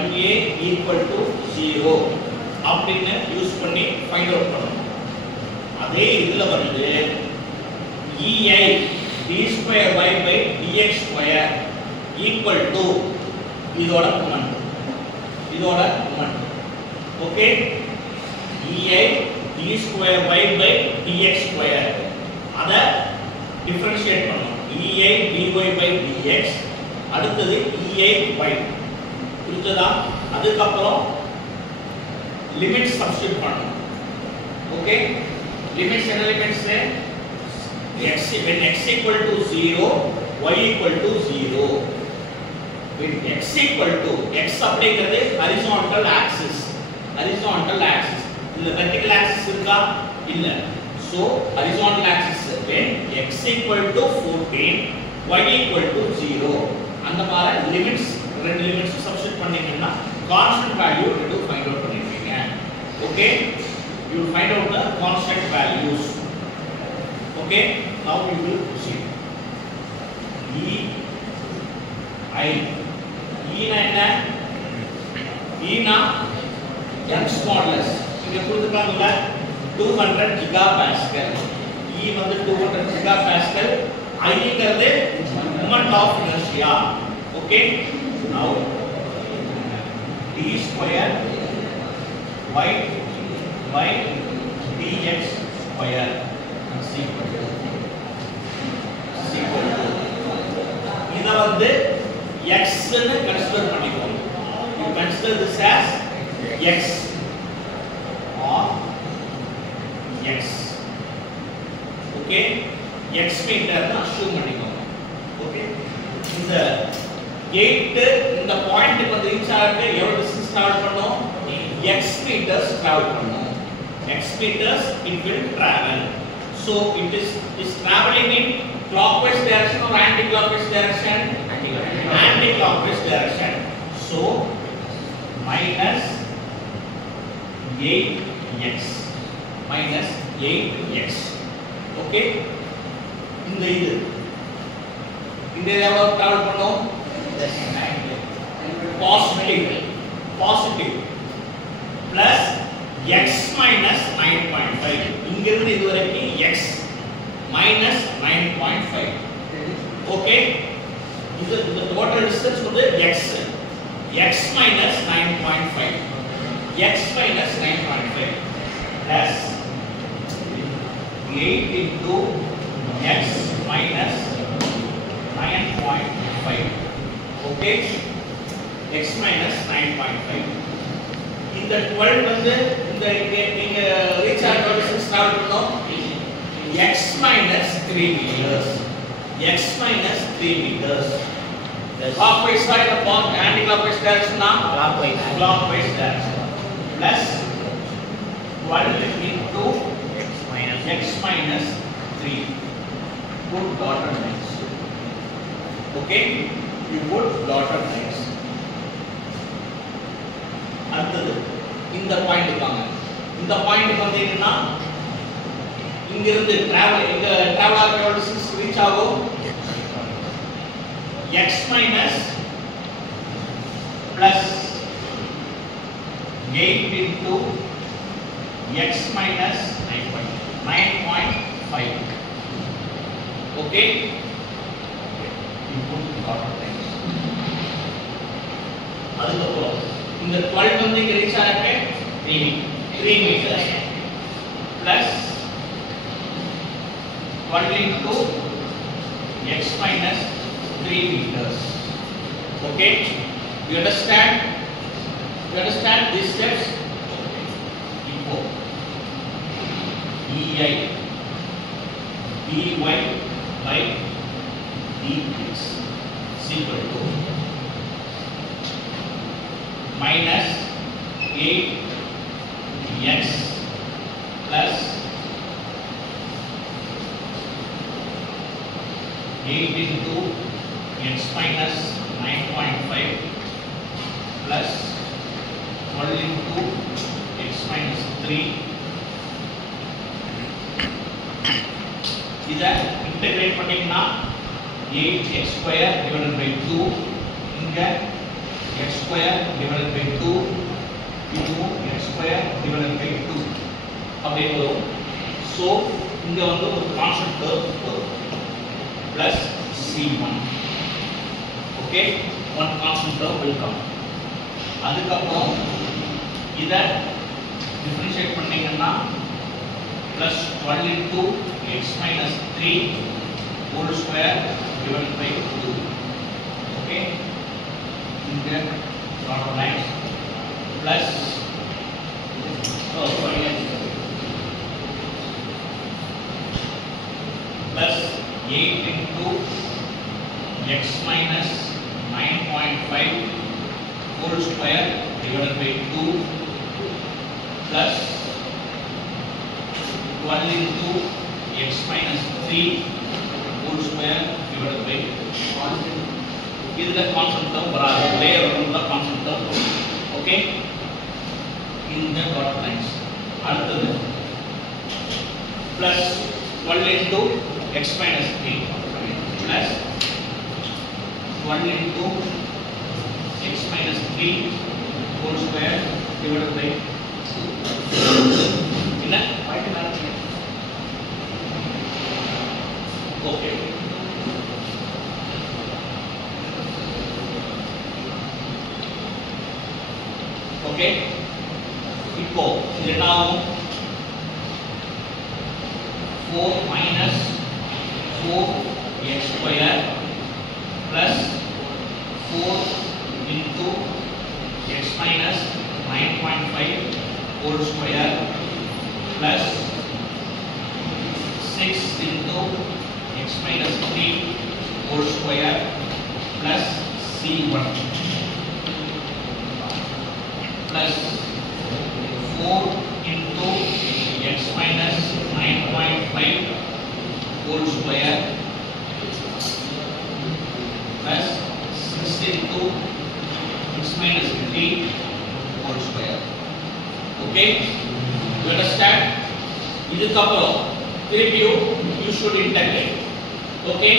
MA equal to 0 அப்படின்னு use பண்ணி find out பண்ணணும். அதே இதுல வந்து EI d square y by dx square equal to இதோட moment okay. EI d square y by dx square அத டிஃபரன்ஷியேட் பண்ணனும். EI dy by dx அடுத்தது EI y புரியுதா? அதுக்கு அப்புறம் லிமிட் சப்ஸ்டிட்யூட் பண்ணனும். ஓகே, லிமிட்ஸ் என்ன limits? x when x equal to 0 y equal to 0. when x equal to x அப்படிங்கிறது horizontal axis இல்ல vertical axis இருக்கா? இல்ல. so horizontal axis when x equal to 14 y equal to 0 அந்த மாதிரி limits ரெண்டு limits substitute பண்ணீங்கன்னா constant value ரெண்டு find out பண்ணிருக்கீங்க. Okay, you will find out the constant values. Okay, now we will proceed. E na enna? E na Young's modulus. இங்க கொடுத்திருக்காங்கல 200 gigapascal. E வந்து 200 gigapascal. I ங்கிறது moment of inertia. Okay, now d square y by dx square is equal to இத வந்து x ன்னு consider பண்ணிக்கோங்க. you consider this as x or x. okay, x metre னு assume பண்ணிக்கோங்க. Okay, இந்த gate இந்த பாயிண்ட்க்கு வந்து ரீச் ஆக எவ்வளவு டிஸ்டன்ஸ் டிராவல் பண்ணும்? x meters travel பண்ணும். x meters it will travel. so it is traveling in clockwise direction or anti-clockwise direction? Anti-clockwise direction. so minus 8x okay, இந்த எவ்வளவு travel பண்ணும்? positive plus x minus 9.5. இங்க இருந்து இது வரைக்கும் x minus 9.5. Okay, இது total distance வந்து x minus 9.5 plus 8 into x minus 9.5. Okay, x minus 9.5. இந்த 12 வந்து இந்த நீங்க ரீச் ஆக டிஸ்டன்ஸ் டிராவல் பண்ணோம் x minus 3 meters. clockwise side of anti-clockwise direction na clockwise direction plus 12 into x minus 3. put dotted lines. okay, you put dotted lines. அடுத்தது இந்த point இருக்காங்க. இந்த பாயிண்ட் வந்தீங்கன்னா இங்க இருந்து டிராவல் ஆகிற டிஸ்டன்ஸ் ரீச் ஆகும் x minus plus 8 into x minus 9.5. okay, you put dotted lines. அதுக்கப்புறம் இந்த 12 வந்து இங்க ரீச் ஆகறதுக்கு 3 meters plus 12 into x minus 3 meters. okay, you understand these steps? இப்போ EI dy by dx is equal to minus 8x plus 8 into x minus 9.5 plus 12 into x minus 3. இதை integrate பண்ணீங்கன்னா 8x square divided by 2 இங்க x square divided by 2 இதுவும் x square divided by 2 அப்படியே வரும். So இங்க வந்து ஒரு constant term வரும் plus c1. Okay, one constant term will come. அதுக்கப்புறம் இதை டிஃபரன்ஷியேட் பண்ணீங்கன்னா plus 12 into x minus 3 whole square divided by 2. Okay, இங்க dotted lines plus plus 8 into x minus 9.5 whole square divided by 2 plus 12 into x minus 3 whole square divided by 1. இதுல constant term வராது, layer உள்ள constant term. Okay, இந்த dot lines. அடுத்தது plus 12 into x minus 3 plus 12 into x minus 3 whole square divided by 2. என்ன okay, okay. இப்போ இது என்ன ஆகும்? 4 minus 4x square plus 4 into x minus 9.5 whole square plus 6 into x minus 3 whole square plus c1 plus 4 into x minus 9.5 whole square plus 6 into x minus 3 whole square. Okay, you understand? இதுக்கப்புறம் திருப்பியும் you should integrate. Okay.